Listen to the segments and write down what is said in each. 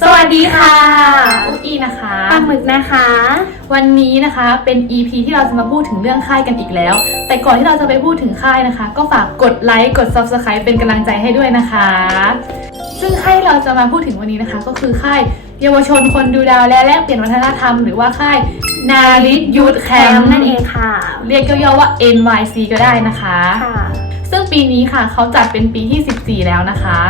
สวัสดีค่ะอุ๊อีนะคะปลาหมึกนะคะ วันนี้นะคะเป็น EP ที่เราจะมาพูดถึงเรื่องค่ายกันอีกแล้ว แต่ก่อนที่เราจะไปพูดถึงค่ายนะคะ ก็ฝากกดไลค์กด Subscribe เป็นกำลังใจให้ด้วยนะคะ ซึ่งค่ายที่เราจะมาพูดถึงวันนี้นะคะ ก็คือค่ายเยาวชนคนดูดาวและแลกเปลี่ยนวัฒนธรรมหรือว่าค่ายนาริตยูทแคแคมมป์นั่นเองค่ะ เรียกย่อๆว่า NYC ก็ได้นะคะค่ะซึ่งปีนี้ค่ะเขาจัดเป็นปีที่ 14 แล้วนะคะ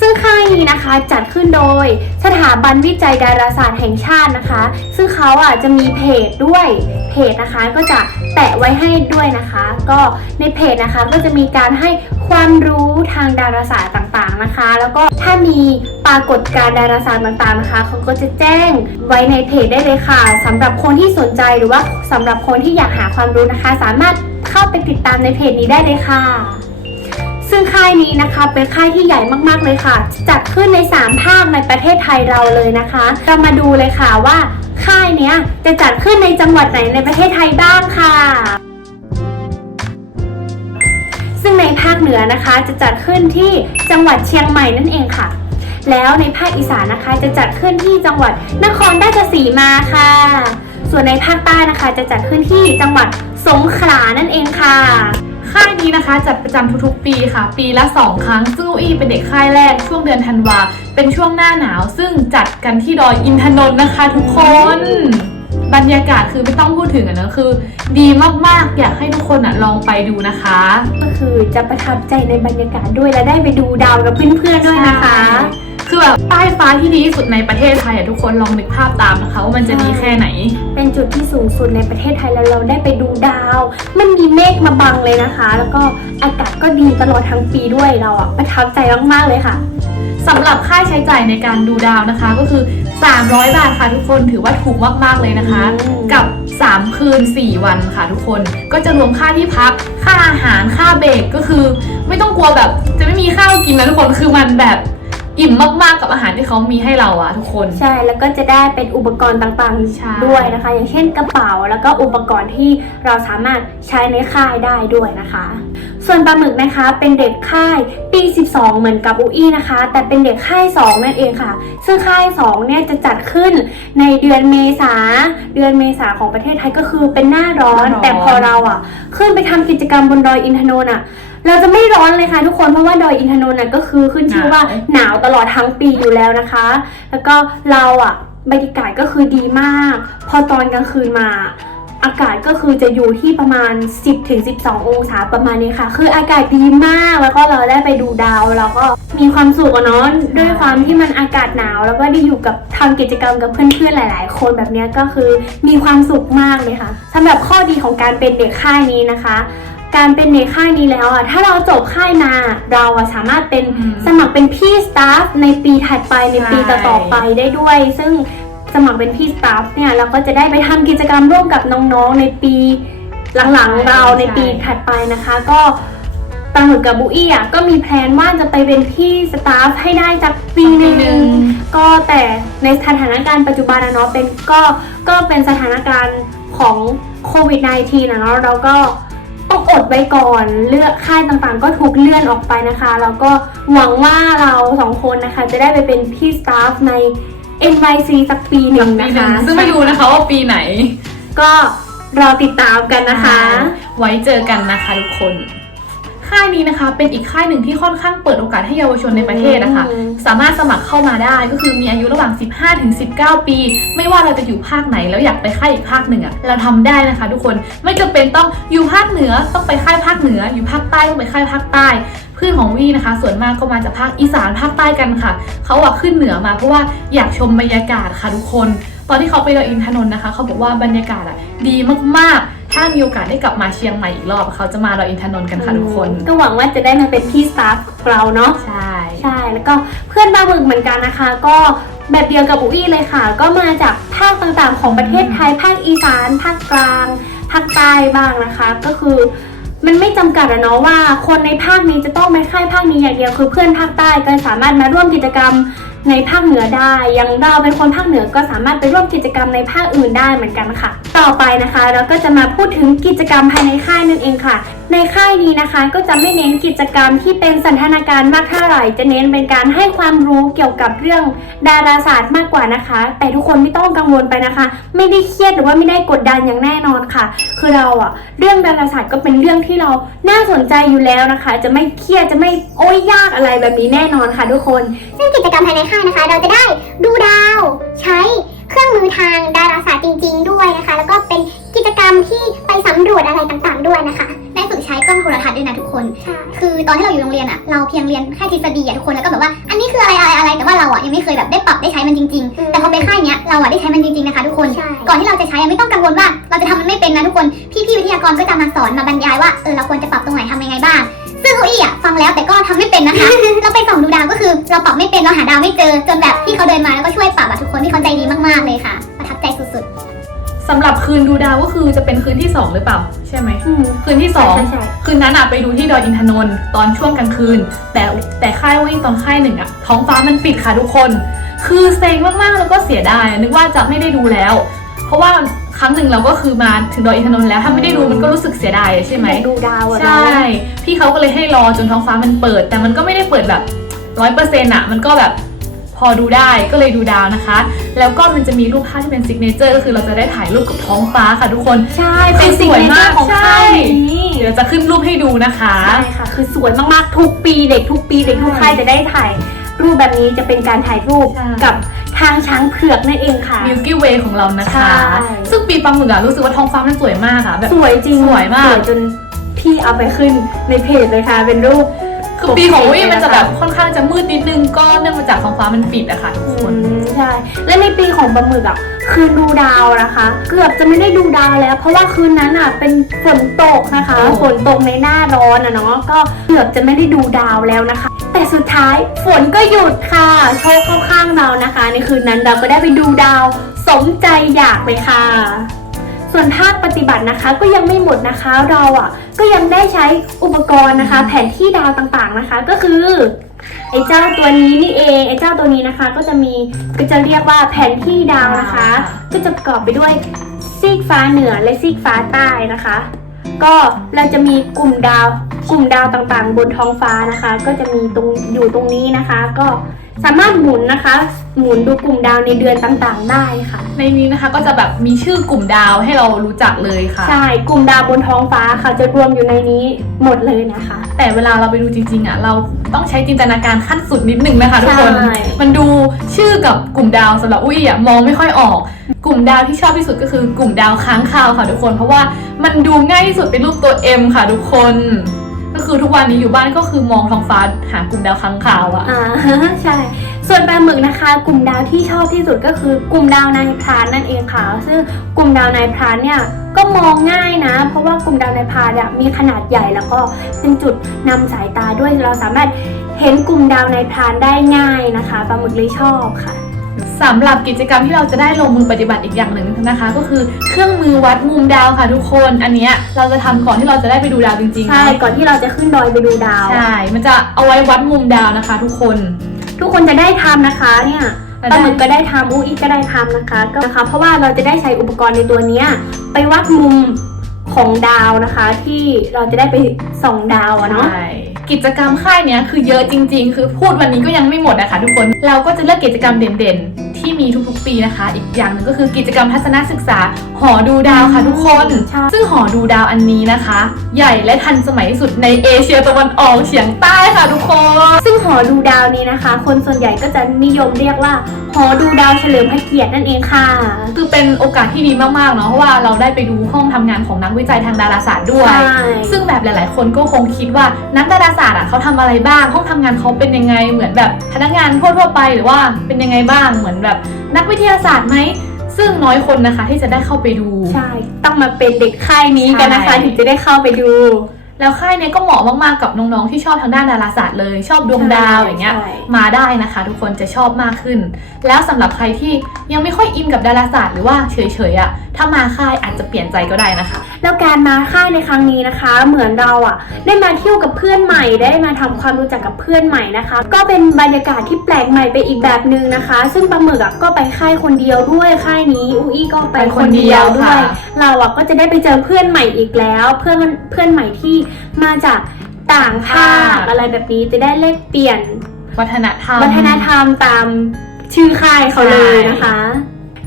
ซึ่งค่ายนี้นะคะจัดขึ้นโดยสถาบันวิจัยดาราศาสตร์แห่งชาตินะคะ ซึ่งเขาอะจะมีเพจด้วยเพจนะคะก็จะแปะไว้ให้ด้วยนะคะ ก็ในเพจนะคะก็จะมีการให้ความรู้ทางดาราศาสตร์ต่างๆนะคะ แล้วก็ถ้ามีปรากฏการณ์ดาราศาสตร์ต่างๆนะคะเขาก็จะแจ้งไว้ในเพจได้เลยค่ะสำหรับคนที่สนใจหรือว่าสำหรับคนที่อยากหาความรู้นะคะ สามารถเข้าไปติดตามในเพจนี้ได้เลยค่ะ ซึ่งค่ายนี้นะคะเป็นค่ายที่ใหญ่มากๆเลยค่ะ จัดขึ้นใน 3 ภาคในประเทศไทยเราเลยนะคะ เรามาดูเลยค่ะว่า ค่ายนี้จะจัดขึ้นในจังหวัดไหนในประเทศไทยบ้างค่ะ ซึ่งในภาคเหนือนะคะจะจัดขึ้นที่จังหวัดเชียงใหม่นั่นเองค่ะ แล้วในภาคอีสานนะคะจะจัดขึ้นที่จังหวัดนครราชสีมาค่ะ ส่วนในภาคใต้นะคะจะจัดขึ้นที่จังหวัดสงขลานั่นเองค่ะ ค่ายนี้นะคะจัดประจำทุกๆ ปีค่ะ ปีละ 2 ครั้ง ซึ่งลูอี้เป็นเด็กค่ายแรกช่วงเดือนธันวา เป็นช่วงหน้าหนาว ซึ่งจัดกันที่ดอยอินทนนท์นะคะทุกคนบรรยากาศคือไม่ต้องพูดถึงอะนะคือ ดีมากๆ อยากให้ทุกคนอะลองไปดูนะคะ ก็คือจะประทับใจในบรรยากาศด้วยและได้ไปดูดาวกับเพื่อนๆด้วยนะคะ คือแบบใต้ฟ้าที่ดีที่สุดในประเทศไทยอะทุกคนลองนึกภาพตามนะคะว่ามันจะดีแค่ไหน เป็นจุดที่สูงสุดในประเทศไทยแล้วเราได้ไปดูดาว มันมีเมฆมาบังเลยนะคะ แล้วก็อากาศก็ดีตลอดทั้งปีด้วยเราอะประทับใจมากๆเลยค่ะสำหรับค่าใช้จ่ายในการดูดาวนะคะ ก็คือ 300 บาทค่ะทุกคนถือว่าถูกมากๆเลยนะคะอืมกับ 3 คืน 4 วันค่ะทุกคนก็จะรวมค่าที่พัก ค่าอาหารค่าเบรกก็คือ ไม่ต้องกลัวแบบจะไม่มีข้าวกินนะทุกคนคือมันแบบ อิ่มมากๆกับอาหารที่เขามีให้เราอะทุกคน ใช่แล้วก็จะได้เป็นอุปกรณ์ต่างใช่ ๆด้วยนะคะ อย่างเช่นกระเป๋าแล้วก็อุปกรณ์ที่เราสามารถใช้ในค่ายได้ด้วยนะคะ ส่วนปลาหมึกนะคะเป็นเด็กค่ายปี 12 เหมือนกับอูอี้นะคะ แต่เป็นเด็กค่าย 2 นั่นเองค่ะ ซึ่งค่าย 2 เนี่ยจะจัดขึ้นในเดือนเมษาเดือนเมษาของประเทศไทยก็คือเป็นหน้าร้อนหน้าร้อนแต่พอเราอะ ขึ้นไปทำกิจกรรมบนดอยอินทนนท์อะเราจะไม่ร้อนเลยค่ะทุกคนเพราะว่าดอยอินทนนท์น่ะก็คือขึ้นชื่อว่าหนาวตลอดทั้งปีอยู่แล้วนะคะ แล้วก็เราอะบรรยากาศก็คือดีมาก พอตอนกลางคืนมา อากาศก็คือจะอยู่ที่ประมาณ 10ถึง12 องศาประมาณนี้ค่ะ คืออากาศดีมากแล้วก็เราได้ไปดูดาวแล้วก็มีความสุขอะเนาะด้วยความที่มันอากาศหนาว แล้วก็ได้อยู่กับทำกิจกรรมกับเพื่อนๆหลาย ๆ คนแบบเนี้ยก็คือมีความสุขมากเลยค่ะสำหรับข้อดีของการเป็นเด็กค่ายนี้นะคะการเป็นในค่ายนี้แล้วอะ ถ้าเราจบค่ายมา เราอะสามารถเป็นอืมสมัครเป็นพี่สตาฟในปีถัดไปในปีใช่ต่อๆไปได้ด้วย ซึ่ง สมัครเป็นพี่สตาฟเนี่ยเราก็จะได้ไปทำกิจกรรมร่วมกับน้องๆในปีหลังๆเราในปีถัดไปนะคะ ก็ปลาหมึกกับบุอี้อะก็มีแพลนว่าจะไปเป็นพี่สตาฟให้ได้จากปีหนึ่ปีหนึ่งงก็แต่ในสถานการณ์ปัจจุบันอะเนาะเป็นก็ก็เป็นสถานการณ์ของโควิด -19 นะเนาะเราก็ต้องอดไว้ก่อนเลือกค่ายต่างๆ ก็ถูกเลื่อนออกไปนะคะ แล้วก็หวังว่าเราสองคนนะคะ จะได้ไปเป็นพี่สตาฟใน NYC สักปีหนึ่งปีนะหนึ่คะงซึ่งไม่รู้นะคะว่าปีไหน ก็รอติดตามกันนะคะ ไว้เจอกันนะคะทุกคน ค่ายนี้นะคะ เป็นอีกค่ายหนึ่งที่ค่อนข้างเปิดโอกาสให้เยาวชนในประเทศนะคะ อืม สามารถสมัครเข้ามาได้ก็คือมีอายุระหว่าง 15 ถึง 19 ปี ไม่ว่าเราจะอยู่ภาคไหนแล้วอยากไปค่ายอีกภาคหนึ่งอะเราทำได้นะคะ ทุกคนไม่จำเป็นต้องอยู่ภาคเหนือต้องไปค่ายภาคเหนือ อยู่ภาคใต้ต้องไปค่ายภาคใต้ เพื่อนของวี่นะคะ ส่วนมากก็มาจากภาคอีสานภาคใต้กันค่ะ เขาอะขึ้นเหนือมาเพราะว่าอยากชมบรรยากาศค่ะทุกคน ตอนที่เขาไปดอยอินทนนท์นะคะ เขาบอกว่าบรรยากาศอะดีมากๆ ถ้ามีโอกาสได้กลับมาเชียงใหม่อีกรอบ เขาจะมาดอยอินทนนท์กันค่ะทุกคน ก็หวังว่าจะได้มาเป็นพี่สตาฟเราเนาะ ใช่ ใช่ แล้วก็เพื่อนบ้าหมึกเหมือนกันนะคะ ก็แบบเดียวกับอุอี้เลยค่ะ ก็มาจากภาคต่างๆ ของประเทศไทย ภาคอีสาน ภาคกลาง ภาคใต้บ้างนะคะ ก็คือ มันไม่จำกัดอะเนาะว่า คนในภาคนี้จะต้องไปค่ายภาคนี้อย่างเดียวคือเพื่อนภาคใต้ก็สามารถมาร่วมกิจกรรมในภาคเหนือได้ อยังเราเป็นคนภาคเหนือก็สามารถไปร่วมกิจกรรมในภาคอื่นได้เหมือนกันค่ะ ต่อไปนะคะ เราก็จะมาพูดถึงกิจกรรมภายในค่ายนั่นเองค่ะ ในค่ายนี้นะคะก็จะไม่เน้นกิจกรรมที่เป็นสันทนาการมากเท่าไหร่ จะเน้นเป็นการให้ความรู้เกี่ยวกับเรื่องดาราศาสตร์มากกว่านะคะ แต่ทุกคนไม่ต้องกังวลไปนะคะ ไม่ได้เครียดหรือว่าไม่ได้กดดันอย่างแน่นอนค่ะ คือเราอะเรื่องดาราศาสตร์ก็เป็นเรื่องที่เราน่าสนใจอยู่แล้วนะคะ จะไม่เครียดจะไม่โอ้ยยากอะไรแบบนี้แน่นอนค่ะ ทุกคน ซึ่งกิจกรรมภายในค่ายนะคะ เราจะได้ดูดาว ใช้เครื่องมือทางดาราศาสตร์จริง ๆ ด้วยนะคะ แล้วก็เป็นกิจกรรมที่ไปสำรวจอะไรต่างๆ ด้วยนะคะ ใช้กล้องโทรทัศน์ด้วยนะทุกคน คือตอนที่เราอยู่โรงเรียนอะเราเพียงเรียนแค่ทฤษฎีอะทุกคนแล้วก็แบบว่าอันนี้คืออะไรอะไรอะไรแต่ว่าเราอะยังไม่เคยแบบได้ปรับได้ใช้มันจริงอืมๆแต่พอไปค่ายเนี้ยเราอะได้ใช้มันจริงๆนะคะทุกคนใช่ก่อนที่เราจะใช้อะไม่ต้องกังวลว่าเราจะทำมันไม่เป็นนะทุกคนพี่ๆวิทยากรก็จะมาสอนมาบรรยายว่าเออเราควรจะปรับตรงไหนทำยังไงบ้างซึ่งลูอี้อะฟังแล้วแต่ก็ทำไม่เป็นนะคะ เราไปส่องดูดาวก็คือ เราปรับไม่เป็นเราหาดาวไม่เจอ จนแบบพี่เขาเดินมาแล้วก็ช่วยปรับอะทุกคนที่เขาใจดีมากๆเลยค่ะ ประทับใจสุด สำหรับคืนดูดาวก็คือจะเป็นคืนที่2หรือเปล่า ใช่ไหม อืม คืนที่ใช่ใช่ใช่2คืนนั้นอะไปดูที่ดอยอินทนนท์ตอนช่วงกลางคืน แต่แต่ค่ายวิ่งตอนค่ายหนึ่งอะท้องฟ้ามันปิดค่ะทุกคน คือเซ็งมากๆแล้วก็เสียดายนึกว่าจะไม่ได้ดูแล้ว เพราะว่าครั้งหนึ่งเราก็คือมาถึงดอยอินทนนท์แล้วถ้าไม่ได้ดูมันก็รู้สึกเสียดายใช่ไหมได้ดูดาวอะใช่ พี่เขาก็เลยให้รอจนท้องฟ้ามันเปิด แต่มันก็ไม่ได้เปิดแบบร้อยเปอร์เซ็นต์อะมันก็แบบ พอดูได้ก็เลยดูดาวนะคะ แล้วก็มันจะมีรูปภาพที่เป็นซิกเนเจอร์ก็คือเราจะได้ถ่ายรูปกับท้องฟ้าค่ะทุกคนใช่คืเป็นอสสิ่งวยในมากของใช่ค่ายนี้เดี๋ยวจะขึ้นรูปให้ดูนะคะใช่ค่ะ คือสวยมากๆทุกปีเด็กทุกปีเด็กทุกค่ายจะได้ถ่ายรูปแบบนี้จะเป็นการถ่ายรูปใช่กับทางช้างเผือกนั่นเองค่ะ มิลกี้เวย์ของเรานะคะใช่ซึ่งปีปลาหมึกอะรู้สึกว่าท้องฟ้ามันสวยมากอะแบบสวยจริงสวยมากสวยจนพี่เอาไปขึ้นในเพจเลยค่ะ เป็นรูป คือปีของวิมันจะแบบค่อนข้างจะมืดนิดนึงก็เนื่องมาจากท้องฟ้ามันปิดอะค่ะทุกอืคนมใช่ และในปีของปลาหมึกอะคืนดูดาวนะคะ เกือบจะไม่ได้ดูดาวแล้ว เพราะว่าคืนนั้นอะเป็นฝนตกนะคะโอ้ฝนตกในหน้าร้อนอะเนาะก็เกือบจะไม่ได้ดูดาวแล้วนะคะ แต่สุดท้ายฝนก็หยุดค่ะโชคเข้าข้างเรานะคะ ในคืนนั้นเราก็ได้ไปดูดาว สมใจอยากเลยค่ะ ส่วนภาคปฏิบัตินะคะก็ยังไม่หมดนะคะเราอะก็ยังได้ใช้อุปกรณ์นะคะ แผนที่ดาวต่างๆนะคะ ก็คือไอ้เจ้าตัวนี้นี่เองไอ้เจ้าตัวนี้นะคะ ก็จะมีก็จะเรียกว่าแผนที่ดาวนะคะ ก็จะประกอบไปด้วยซีกฟ้าเหนือและซีกฟ้าใต้นะคะ ก็เราจะมีกลุ่มดาว กลุ่มดาวต่างๆ บนท้องฟ้านะคะ ก็จะมีตรงอยู่ตรงนี้นะคะ ก็ สามารถหมุนนะคะ หมุนดูกลุ่มดาวในเดือนต่างๆ ได้ค่ะ ในนี้นะคะก็จะแบบมีชื่อกลุ่มดาวให้เรารู้จักเลยค่ะ ใช่ กลุ่มดาวบนท้องฟ้าค่ะจะรวมอยู่ในนี้หมดเลยนะคะ แต่เวลาเราไปดูจริงๆอะเราต้องใช้จินตนาการขั้นสุดนิดนึงนะคะทุกคน ใช่ มันดูชื่อกับกลุ่มดาวสำหรับอุ้ยอะมองไม่ค่อยออก กลุ่มดาวที่ชอบที่สุดก็คือกลุ่มดาวค้างคาวค่ะทุกคน เพราะว่ามันดูง่ายที่สุดเป็นรูปตัว M ค่ะทุกคน ก็คือทุกวันนี้อยู่บ้านก็คือมองท้องฟ้าหากลุ่มดาวค้างคาวอะอ่า ใช่ ส่วนปลาหมึกนะคะ กลุ่มดาวที่ชอบที่สุดก็คือกลุ่มดาวนายพรานนั่นเองค่ะ ซึ่งกลุ่มดาวนายพรานเนี่ยก็มองง่ายนะ เพราะว่ากลุ่มดาวนายพรานเนี่ยมีขนาดใหญ่แล้วก็เป็นจุดนำสายตาด้วยเราสามารถเห็นกลุ่มดาวนายพรานได้ง่ายนะคะปลาหมึกเลยชอบค่ะ สำหรับกิจกรรมที่เราจะได้ลงมือปฏิบัติอีกอย่างหนึ่งนะคะ ก็คือเครื่องมือวัดมุมดาวค่ะทุกคน อันเนี้ยเราจะทำก่อนที่เราจะได้ไปดูดาวจริงๆใช่นะก่อนที่เราจะขึ้นดอยไปดูดาวใช่มันจะเอาไว้วัดมุมดาวนะคะ ทุกคน ทุกคนจะได้ทำนะคะเนี่ยปลาหมึกก็ได้ทำอูอีกก็ได้ทำนะคะก็นะคะ เพราะว่าเราจะได้ใช้อุปกรณ์ในตัวเนี้ยไปวัดมุมของดาวนะคะ ที่เราจะได้ไปส่องดาวอะเนาะใช่ กิจกรรมค่ายเนี้ยคือเยอะจริง ๆ คือพูดวันนี้ก็ยังไม่หมดนะคะทุกคน เราก็จะเลือกกิจกรรมเด่นๆ ที่มีทุกๆปีนะคะ อีกอย่างหนึ่งก็คือกิจกรรมทัศนศึกษา หอดูดาวค่ะทุกคน ใช่ ซึ่งหอดูดาวอันนี้นะคะ ใหญ่และทันสมัยที่สุดในเอเชียตะวันออกเฉียงใต้ค่ะทุกคน ซึ่งหอดูดาวนี้นะคะ คนส่วนใหญ่ก็จะนิยมเรียกว่าห อดูดาวเฉลิมพระเกียรตินั่นเองค่ะ คือเป็นโอกาสที่ดีมากๆเนาะเพราะว่าเราได้ไปดูห้องทำงานของนักวิจัยทางดาราศาสตร์ด้วย ใช่ ซึ่งแบบหลาย ๆ คนก็คงคิดว่านักดาราศาสตร์อะเขาทำอะไรบ้าง ห้องทำงานเขาเป็นยังไงเหมือนแบบพนักงานทั่วๆไปหรือว่าเป็นยังไงบ้างเหมือนแบบนักวิทยาศาสตร์ไหมซึ่งน้อยคนนะคะที่จะได้เข้าไปดู ใช่ ต้องมาเป็นเด็กค่ายนี้กันนะคะ ใช่ ถึงจะได้เข้าไปดู แล้วค่ายเนี้ยก็เหมาะมากๆกับน้องๆที่ชอบทางด้านดาราศาสตร์เลย ชอบดวงดาวอย่างเงี้ย ใช่ มาได้นะคะ ทุกคนจะชอบมากขึ้น แล้วสำหรับใครที่ยังไม่ค่อยอินกับดาราศาสตร์หรือว่าเฉยๆอะถ้ามาค่ายอาจจะเปลี่ยนใจก็ได้นะคะ แล้วการมาค่ายในครั้งนี้นะคะ เหมือนเราอะได้มาเที่ยวกับเพื่อนใหม่ได้มาทำความรู้จักกับเพื่อนใหม่นะคะ ก็เป็นบรรยากาศที่แปลกใหม่ไปอีกแบบหนึ่งนะคะ ซึ่งปลาหมึกอะก็ไปค่ายคนเดียวด้วยค่ายนี้อูอี้ก็ไปไปคคนนเดีเดียยววด้วย ค่ะ เราอะก็จะได้ไปเจอเพื่อนใหม่อีกแล้ว เพื่อนเพื่อนใหม่ที่มาจากต่างภาคอะไรแบบนี้จะได้แลกเปลี่ยนวัฒนธรรมวัฒนธรรมตามชื่อค่ายเขาเลยนะคะ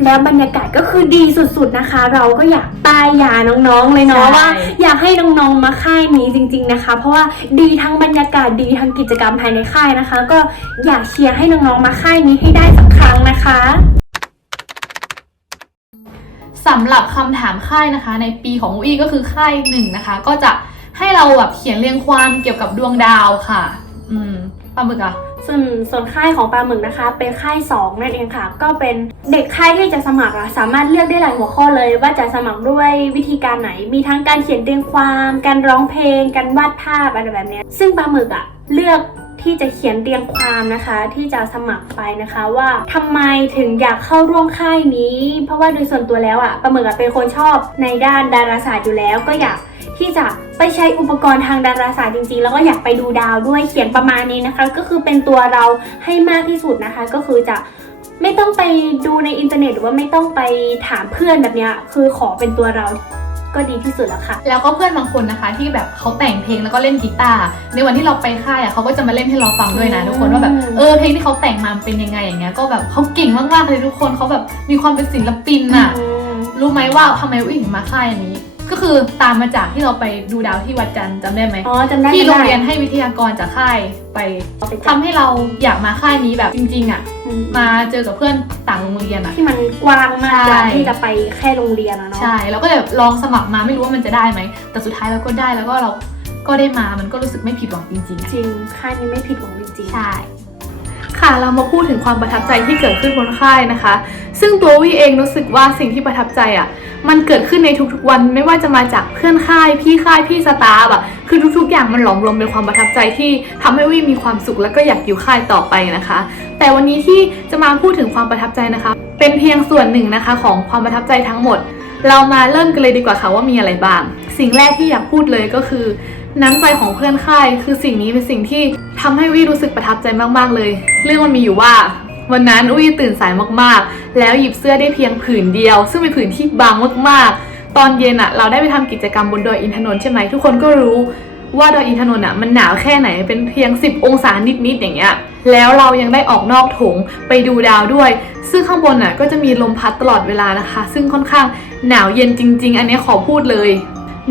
แล้วบรรยากาศก็คือดีสุดๆนะคะ เราก็อยากป้ายยาน้องๆเลยเนาะใช่ว่า อยากให้น้องๆมาค่ายนี้จริง ๆนะคะ เพราะว่าดีทั้งบรรยากาศดีทั้งกิจกรรมภายในค่ายนะคะ ก็อยากเชียร์ให้น้องๆมาค่ายนี้ให้ได้สักครั้งนะคะสำหรับคำถามค่ายนะคะ ในปีของอุ้ยก็คือค่ายหนึ่งนะคะ ก็จะ ให้เราแบบเขียนเรียงความเกี่ยวกับดวงดาวค่ะ อืมปลาหมึกอะ ส่วนส่วนค่ายของปลาหมึกนะคะ เป็นค่าย2นั่นเองค่ะ ก็เป็นเด็กค่ายที่จะสมัครอะสามารถเลือกได้หลายหัวข้อเลย ว่าจะสมัครด้วยวิธีการไหน มีทั้งการเขียนเรียงความ การร้องเพลง การวาดภาพอะไรแบบเนี้ยซึ่งปลาหมึกอะเลือก ที่จะเขียนเรียงความนะคะ ที่จะสมัครไปนะคะว่าทำไมถึงอยากเข้าร่วมค่ายนี้ เพราะว่าโดยส่วนตัวแล้วอะปลาหมึกอะเป็นคนชอบในด้านดาราศาสตร์อยู่แล้วก็อยากที่จะไปใช้อุปกรณ์ทางดาราศาสตร์จริงๆ แล้วก็อยากไปดูดาวด้วยเขียนประมาณนี้นะคะ ก็คือเป็นตัวเราให้มากที่สุดนะคะ ก็คือจะไม่ต้องไปดูในอินเทอร์เน็ตหรือว่าไม่ต้องไปถามเพื่อนแบบนี้คือขอเป็นตัวเรา ก็ดีที่สุดแล้วค่ะ แล้วก็เพื่อนบางคนนะคะ ที่แบบเขาแต่งเพลงแล้วก็เล่นกีตาร์ในวันที่เราไปค่ายอะเขาก็จะมาเล่นให้เราฟังด้วยนะทุกคนว่าแบบอืมเออเพลงที่เขาแต่งมาเป็นยังไงอย่างเงี้ยก็แบบเขาเก่งมากๆเลยทุกคนเขาแบบมีความเป็นศิลปินอะอืมรู้ไหมว่าทำไมอุ้ยถึงมาค่ายอันนี้ ก็คือตามมาจากที่เราไปดูดาวที่วัดจันทร์จำได้ไหมอ๋อจำได้ที่โรงจำได้เรียนให้วิทยากรจากค่ายไปเอาไปทำให้เราอยากมาค่ายนี้แบบจริง ๆอะอืมมาเจอกับเพื่อนต่างโรงเรียนอะที่มันกว้างมากกว่าใช่ที่จะไปแค่โรงเรียนอะเนาะใช่แล้วก็แบบลองสมัครมาไม่รู้ว่ามันจะได้ไหมแต่สุดท้ายเราก็ได้แล้วก็เราก็ได้มามันก็รู้สึกไม่ผิดหวังจริงๆอะจริงค่ายนี้ไม่ผิดหวังจริงๆใช่ ค่ะ เรามาพูดถึงความประทับใจที่เกิดขึ้นบนค่ายนะคะ ซึ่งตัววิเองรู้สึกว่าสิ่งที่ประทับใจอะ มันเกิดขึ้นในทุกๆวัน ไม่ว่าจะมาจากเพื่อนค่าย พี่ค่ายพี่สตาฟอะคือทุกๆอย่างมันหลอมรวมเป็นความประทับใจที่ทำให้วิมีความสุขแล้วก็อยากอยู่ค่ายต่อไปนะคะ แต่วันนี้ที่จะมาพูดถึงความประทับใจนะคะ เป็นเพียงส่วนหนึ่งนะคะของความประทับใจทั้งหมด เรามาเริ่มกันเลยดีกว่าค่ะว่ามีอะไรบ้าง สิ่งแรกที่อยากพูดเลยก็คือ น้ำใจของเพื่อนค่าย คือสิ่งนี้เป็นสิ่งที่ทำให้วิรู้สึกประทับใจมากๆเลย เรื่องมันมีอยู่ว่าวันนั้นอุ้ยตื่นสายมากๆ แล้วหยิบเสื้อได้เพียงผืนเดียว ซึ่งเป็นผืนที่บางมากๆ ตอนเย็นอะเราได้ไปทำกิจกรรมบนดอยอินทนนท์ใช่ไหมทุกคนก็รู้ว่าดอยอินทนนท์อะมันหนาวแค่ไหนเป็นเพียง 10 องศานิดๆอย่างเงี้ยแล้วเรายังได้ออกนอกถงไปดูดาวด้วย ซึ่งข้างบนอะก็จะมีลมพัดตลอดเวลานะคะ ซึ่งค่อนข้างหนาวเย็นจริง ๆ อันนี้ขอพูดเลย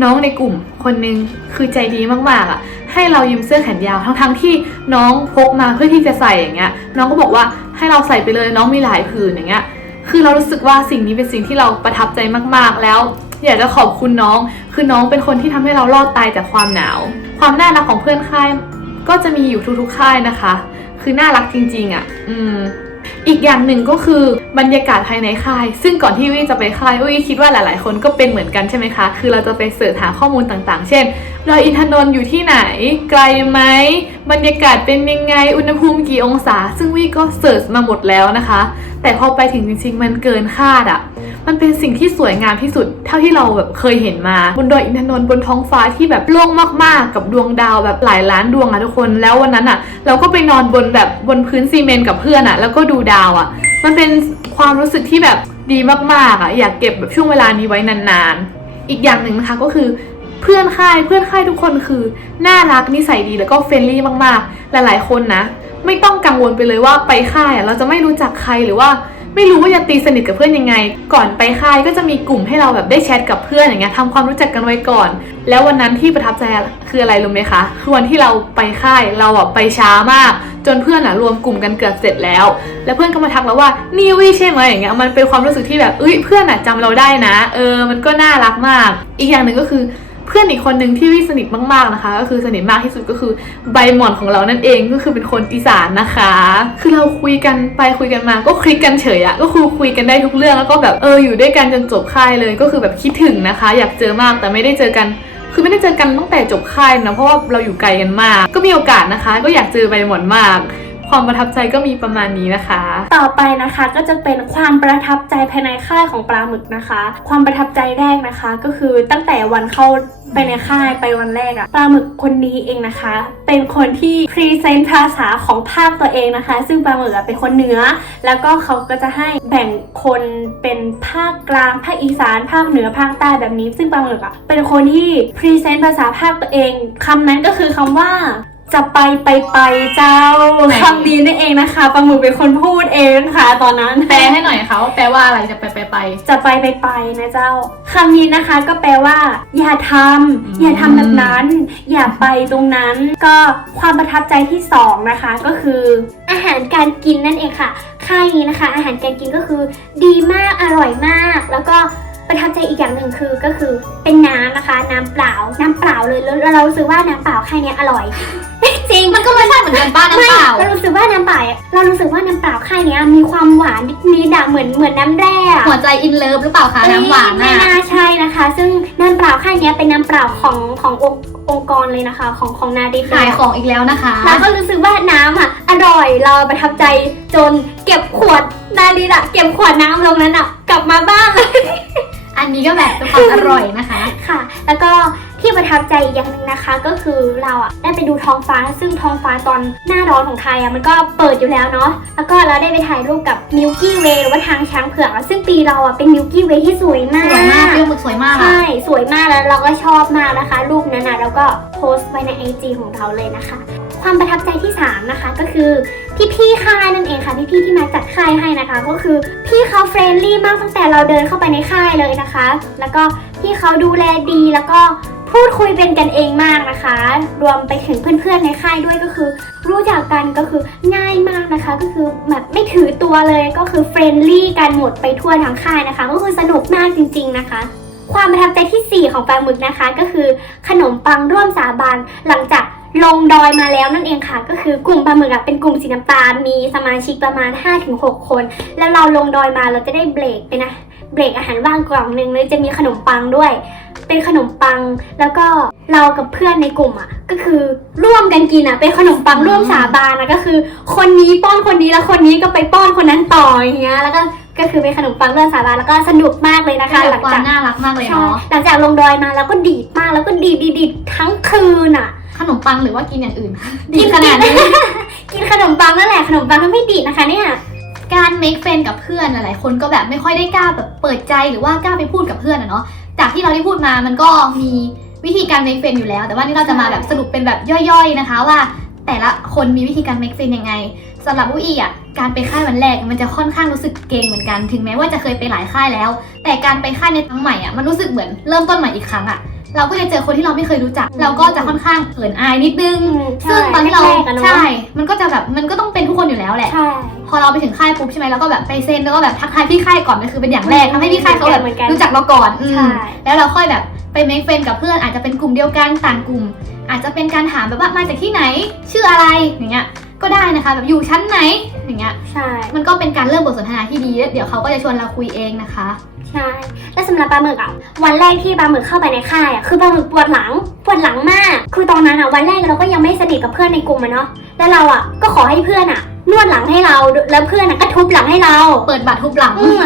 น้องในกลุ่ม คนนึงคือใจดีมากๆอะ ให้เรายืมเสื้อแขนยาวทั้งๆที่น้องพกมาเพื่อที่จะใส่อย่างเงี้ย น้องก็บอกว่าให้เราใส่ไปเลยน้องมีหลายผืนอย่างเงี้ย คือเรารู้สึกว่าสิ่งนี้เป็นสิ่งที่เราประทับใจมากๆแล้ว อยากจะขอบคุณน้อง คือน้องเป็นคนที่ทำให้เรารอดตายจากความหนาว ความน่ารักของเพื่อนค่ายก็จะมีอยู่ทุกๆค่ายนะคะ คือน่ารักจริง ๆอะ อืม อีกอย่างหนึ่งก็คือบรรยากาศภายในค่าย ซึ่งก่อนที่วิจะไปค่ายวิคิดว่าหลาย ๆ คนก็เป็นเหมือนกันใช่ไหมคะ คือเราจะไปเสิร์ชหาข้อมูลต่างๆ เช่นดอยอินทนนท์อยู่ที่ไหน ไกลไหมบรรยากาศเป็นยังไง อุณหภูมิกี่องศา ซึ่งวิก็เสิร์ชมาหมดแล้วนะคะ แต่พอไปถึงจริง ๆ มันเกินคาดอะ มันเป็นสิ่งที่สวยงามที่สุด เท่าที่เราแบบเคยเห็นมา บนดอยอินทนนท์บนท้องฟ้าที่แบบโล่งมากๆ กับดวงดาวแบบหลายล้านดวงอะทุกคนแล้ววันนั้นอะเราก็ไปนอนบนแบบบนพื้นซีเมนต์กับเพื่อนอะแล้วก็ดูดาวอะมันเป็นความรู้สึกที่แบบดีมากๆอะอยากเก็บแบบช่วงเวลานี้ไว้นานๆ อีกอย่างหนึ่งนะคะก็คือเพื่อนค่ายเพื่อนค่ายทุกคนคือน่ารักนิสัยดีแล้วก็เฟรนลี่มากๆ หลายๆคนนะ ไม่ต้องกังวลไปเลยว่าไปค่ายอะเราจะไม่รู้จักใครหรือว่า ไม่รู้ว่าจะตีสนิทกับเพื่อนยังไง ก่อนไปค่ายก็จะมีกลุ่มให้เราแบบได้แชทกับเพื่อนอย่างเงี้ยทำความรู้จักกันไว้ก่อน แล้ววันนั้นที่ประทับใจคืออะไรรู้ไหมคะคือวันที่เราไปค่ายเราอะไปช้ามาก จนเพื่อนอะรวมกลุ่มกันเกือบเสร็จแล้ว แล้วเพื่อนก็มาทักเราว่านี่วิใช่ไหมอย่างเงี้ยมันเป็นความรู้สึกที่แบบเอ้ยเพื่อนอะจำเราได้นะ เออมันก็น่ารักมาก อีกอย่างหนึ่งก็คือ พื่อนอีกคนหนึ่งที่วิสนิทมากๆนะคะ ก็คือสนิทมากที่สุดก็คือใบหมอนของเรานั่นเองก็คือเป็นคนอีสานนะคะ คือเราคุยกันไปคุยกันมาก็คลิกกันเฉยอะก็คือคุยกันได้ทุกเรื่องแล้วก็แบบเอออยู่ด้วยกันจนจบค่ายเลยก็คือแบบคิดถึงนะคะ อยากเจอมากแต่ไม่ได้เจอกันคือไม่ได้เจอกันตั้งแต่จบค่ายนะเพราะว่าเราอยู่ไกลกันมาก ก็มีโอกาสนะคะ ก็อยากเจอใบหมอนมาก ความประทับใจก็มีประมาณนี้นะคะ ต่อไปนะคะก็จะเป็นความประทับใจภายในค่ายของปลาหมึกนะคะ ความประทับใจแรกนะคะ ก็คือตั้งแต่วันเข้าไปในค่ายไปวันแรกอะปลาหมึกคนนี้เองนะคะ เป็นคนที่พรีเซนต์ภาษาของภาคตัวเองนะคะ ซึ่งปลาหมึกอะเป็นคนเหนือ แล้วก็เขาก็จะให้แบ่งคนเป็นภาคกลางภาคอีสาน ภาคเหนือภาคใต้แบบนี้ ซึ่งปลาหมึกอะเป็นคนที่พรีเซนต์ภาษาภาคตัวเองคำนั้นก็คือคำว่า จะไปไปไปเจ้าไหน คำนี้นั่นเองนะคะปลาหมึกเป็นคนพูดเองนะคะตอนนั้น แปลให้หน่อยค่ะว่าแปลว่าอะไรจะไปไปไป จะไปไปไปนะเจ้าคำนี้นะคะก็แปลว่า อย่าทำอย่าทำแบบนั้น อย่าไปตรงนั้น ก็ความประทับใจที่สองนะคะก็คือ อาหารการกินนั่นเองค่ะ ค่ายนี้นะคะ อาหารการกินก็คือดีมากอร่อยมาก แล้วก็ ประทับใจอีกอย่างหนึ่งคือก็คือเป็นน้ำนะคะ น้ำเปล่า น้ำเปล่าเลยแล้วเรารู้สึกว่าน้ำเปล่าค่ายเนี้ยอร่อย จริงมันก็ไม่ใช่เหมือนกันป้าน้ำเปล่า เรารู้สึกว่าน้ำเปล่าเรารู้สึกว่าน้ำเปล่าค่ายเนี้ยมีความหวานนิดๆอะเหมือนเหมือนน้ำแร่อะ หัวใจอินเลิฟหรือเปล่าคะน้ำหวานไม่น่ะน่าใช่นะคะ ซึ่งน้ำเปล่าค่ายเนี้ยเป็นน้ำเปล่าของขององค์องค์กรเลยนะคะของของนาดิฟขายของอีกแล้วนะคะ แล้วก็รู้สึกว่าน้ำอะอร่อยเราประทับใจจนเก็บขวดนาดิอะเก็บขวดน้ำลงนั้นอะกลับมาบ้านเลย อันนี้ก็แบบเป็นความอร่อยนะคะ ค่ะ แล้วก็ที่ประทับใจอีกอย่างหนึ่งนะคะ ก็คือเราอะได้ไปดูท้องฟ้า ซึ่งท้องฟ้าตอนหน้าร้อนของไทยอะมันก็เปิดอยู่แล้วเนาะ แล้วก็เราได้ไปถ่ายรูปกับมิ l กี้เวย์หรือว่าทางช้างเผือกอะซึ่งปีเราอะเป็นมิ l กี้เวย์ที่สวยมาก สวยมากเรื่องมึกสวยมากอะใช่ สวยมากแล้วเราก็ชอบมากนะคะ รูปนั้นนะแล้วก็โพสต์ไว้ใน IG ของเราเลยนะคะ ความประทับใจที่ 3 นะคะก็คือ พี่ๆค่ายนั่นเองค่ะพี่ๆที่มาจัดค่ายให้นะคะ ก็คือพี่เขาเฟรนลี่มากตั้งแต่เราเดินเข้าไปในค่ายเลยนะคะ แล้วก็พี่เขาดูแลดีแล้วก็พูดคุยเป็นกันเองมากนะคะ รวมไปถึงเพื่อนๆในค่ายด้วยก็คือ รู้จักกันก็คือง่ายมากนะคะ ก็คือแบบไม่ถือตัวเลยก็คือเฟรนลี่กันหมดไปทั่วทั้งค่ายนะคะ ก็คือสนุกมากจริง ๆนะคะความประทับใจที่ 4 ของปลาหมึกนะคะ ก็คือขนมปังร่วมสาบานหลังจาก ลงดอยมาแล้วนั่นเองค่ะ ก็คือกลุ่มปลาหมึกอะเป็นกลุ่มสีน้ำตาลมีสมาชิกประมาณ 5-6 คน แล้วเราลงดอยมาเราจะได้เบรกไปนะเบรกอาหารว่างกล่องหนึ่งเลยจะมีขนมปังด้วย เป็นขนมปังแล้วก็เรากับเพื่อนในกลุ่มอะ ก็คือร่วมกันกินอะ เป็นขนมปังร่วมสาบานนะก็คือ คนนี้ป้อนคนนี้แล้วคนนี้ก็ไปป้อนคนนั้นต่ออย่างเงี้ยแล้วก็ก็คือเป็นขนมปังร่วมสาบานแล้วก็สนุกมากเลยนะคะ หลังความจากน่ารักมากเลยใช่เนาะหลังจากลงดอยมาแล้วก็ดีดมากแล้วก็ดีดดีดดีดทั้งคืนอะ ขนมปังหรือว่ากินอย่างอื่นกิดีนขนาดนี้ กินขนมปังนั่นแหละขนมปังทำให้ดีดนะคะเนี่ยการ make friend กับเพื่อนหลายๆคนก็แบบไม่ค่อยได้กล้าแบบเปิดใจหรือว่ากล้าไปพูดกับเพื่อนอะเนาะจากที่เราได้พูดมามันก็มีวิธีการ make friend อยู่แล้ว แต่ว่านี่เราจะมาแบบสรุปเป็นแบบย่อยๆนะคะว่า แต่ละคนมีวิธีการ make friend ยังไงสำหรับอุ้ยอะการไปค่ายวันแรกมันจะค่อนข้างรู้สึกเกรงเหมือนกัน ถึงแม้ว่าจะเคยไปหลายค่ายแล้ว แต่การไปค่ายในครั้งใหม่อะมันรู้สึกเหมือนเริ่มต้นใหม่อีกครั้งอะ เราก็จะเจอคนที่เราไม่เคยรู้จัก เราก็จะค่อนข้างเขินอายนิดนึง ซึ่งตอนที่เราแรกๆอะเนอะใช่ มันก็จะแบบมันก็ต้องเป็นทุกคนอยู่แล้วแหละใช่พอเราไปถึงค่ายปุ๊บใช่ไหมเราก็แบบไปเซ็นแล้วก็แบบทักทายพี่ค่ายก่อนก็คือเป็นอย่างแรกอืมทำให้พี่ค่ายเขาแบบเหมือนกันรู้จักเราก่อนอืมใช่แล้วเราค่อยแบบไปเมคเฟนกับเพื่อนอาจจะเป็นกลุ่มเดียวกันต่างกลุ่ม อาจจะเป็นการถามแบบว่ามาจากที่ไหนชื่ออะไรอย่างเงี้ย ก็ได้นะคะแบบอยู่ชั้นไหนอย่างเงี้ยใช่ มันก็เป็นการเริ่มบทสนทนาที่ดีแล้วเดี๋ยวเขาก็จะชวนเราคุยเองนะคะ ใช่ และสำหรับปลาหมึกอะ วันแรกที่ปลาหมึกเข้าไปในค่ายอะ คือปลาหมึกปวดหลัง ปวดหลังมาก คือตอนนั้นอะวันแรกเราก็ยังไม่สนิทกับเพื่อนในกลุ่มอะเนาะ แล้วเราอะก็ขอให้เพื่อนอะนวดหลังให้เรา แล้วเพื่อนอะก็ทุบหลังให้เรา เปิดบัตรทุบหลัง อืม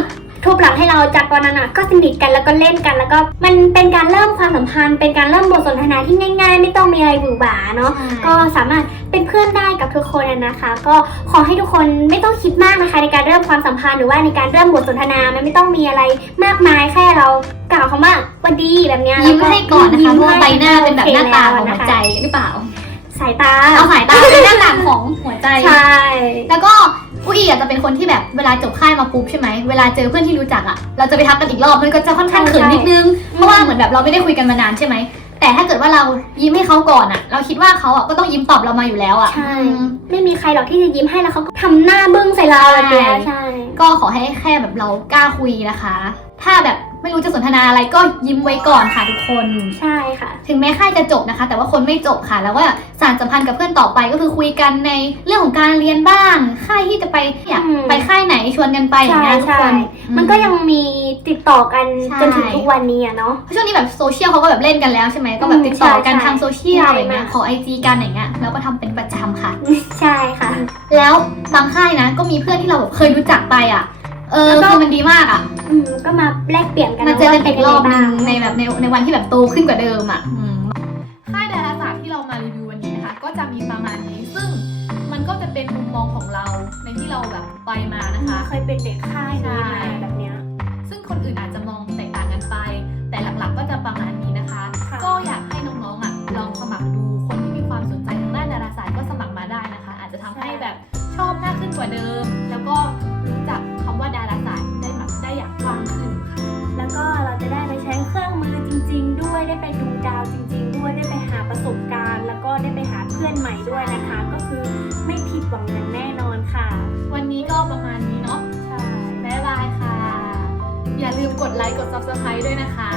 ทุบหลังให้เราจากตอนนั้นอะก็สนิทกันแล้วก็เล่นกันแล้วก็มันเป็นการเริ่มความสัมพันธ์ เป็นการเริ่มบทสนทนาที่ง่าย ๆ ไม่ต้องมีอะไรหวือหวาเนาะก็สามารถเป็นเพื่อนได้กับทุกคนอะนะคะ ก็ขอให้ทุกคนไม่ต้องคิดมากนะคะ ในการเริ่มความสัมพันธ์หรือว่าในการเริ่มบทสนทนามันไม่ต้องมีอะไรมากมายแค่เรากล่าวคำว่าหวันดีแบบเนี้ยยิ้มแล้วก็ให้ก่อนนะคะเพราะว่ายิ้มใบหน้าเป็นแบบหน้าตาของโคหัวแล้วใจนะคะหรือเปล่า สายตาเอาสายตาเป็นหน้าต่างของหัวใจใช่แล้วก็ อุ้ยอาจจะเป็นคนที่แบบเวลาจบค่ายมาปุ๊บใช่ไหมเวลาเจอเพื่อนที่รู้จักอะเราจะไปทักกันอีกรอบมันก็จะค่อนข้างเขินนิดนึงเพราะว่าเหมือนแบบเราไม่ได้คุยกันมานานใช่ไหมแต่ถ้าเกิดว่าเรายิ้มให้เขาก่อนอะ เราคิดว่าเขาอะก็ต้องยิ้มตอบเรามาอยู่แล้วอะใช่อืมไม่มีใครหรอกที่จะยิ้มให้แล้วเขาก็ทำหน้าบึ้งใส่เราแบบเนี้ยใช่ใช่ก็ขอให้แค่แบบเรากล้าคุยนะคะ ถ้าแบบ ไม่รู้จะสนทนาอะไรก็ยิ้มไว้ก่อนค่ะทุกคน ใช่ค่ะ ถึงแม้ค่ายจะจบนะคะ แต่ว่าคนไม่จบค่ะ แล้วว่าสารสัมพันธ์กับเพื่อนต่อไปก็คือคุยกันในเรื่องของการเรียนบ้าง ค่ายที่จะไปอยากอืม ไปค่ายไหนชวนกันไปอย่างใช่เงี้ยทุกใช่คนมันก็ยังมีติดต่อกันใช่ จนถึงทุกวันนี้อะเนาะ เพราะช่วงนี้แบบโซเชียลเขาก็แบบเล่นกันแล้วใช่ไหมก็แบบติดต่อกันใช่ใช่ทางโซเชียลง่ายอย่างเงี้ยมาก ขอไอจีกันอย่างเงี้ยแล้วก็ทำเป็นประจำค่ะ ใช่ค่ะ แล้วบางค่ายนะ ก็มีเพื่อนที่เราแบบเคยรู้จักไปอะ เออแล้วก็ คือมันดีมากอะ อืมก็มาแลกเปลี่ยนกันมาเจอกันอีกรอบหนึงว่าในเป็ยัไบ้าแบบในในวันที่แบบโตขึ้นกว่าเดิมอะอืม ค่ายดาราศาสตร์ที่เรามารีวิววันนี้นะคะ ก็จะมีประมาณนี้ ซึ่งมันก็จะเป็นมุมมองของเราในที่เราแบบไปมานะคะ เคยเป็นเด็กค่ายนี้มาแบบเนี้ย ซึ่งคนอื่นอาจจะมองแตกต่างกันไป แต่หลักๆก็จะประมาณนี้นะคะ ค่ะ ก็อยากให้น้องๆอะลองสมัครดู คนที่มีความสนใจทางด้านดาราศาสตร์ก็สมัครมาได้นะคะ อาจจะทำให้แบบชอบมากขึ้นกว่าเดิม แล้วก็ ได้ไปดูดาวจริง ๆ ด้วยได้ไปหาประสบการณ์ แล้วก็ได้ไปหาเพื่อนใหม่ด้วยนะคะ ก็คือไม่ผิดหวังอย่างแน่นอนค่ะ วันนี้ก็ประมาณนี้เนาะใช่ บ๊ายบายค่ะ อย่าลืมกดไลค์กด subscribe ด้วยนะคะ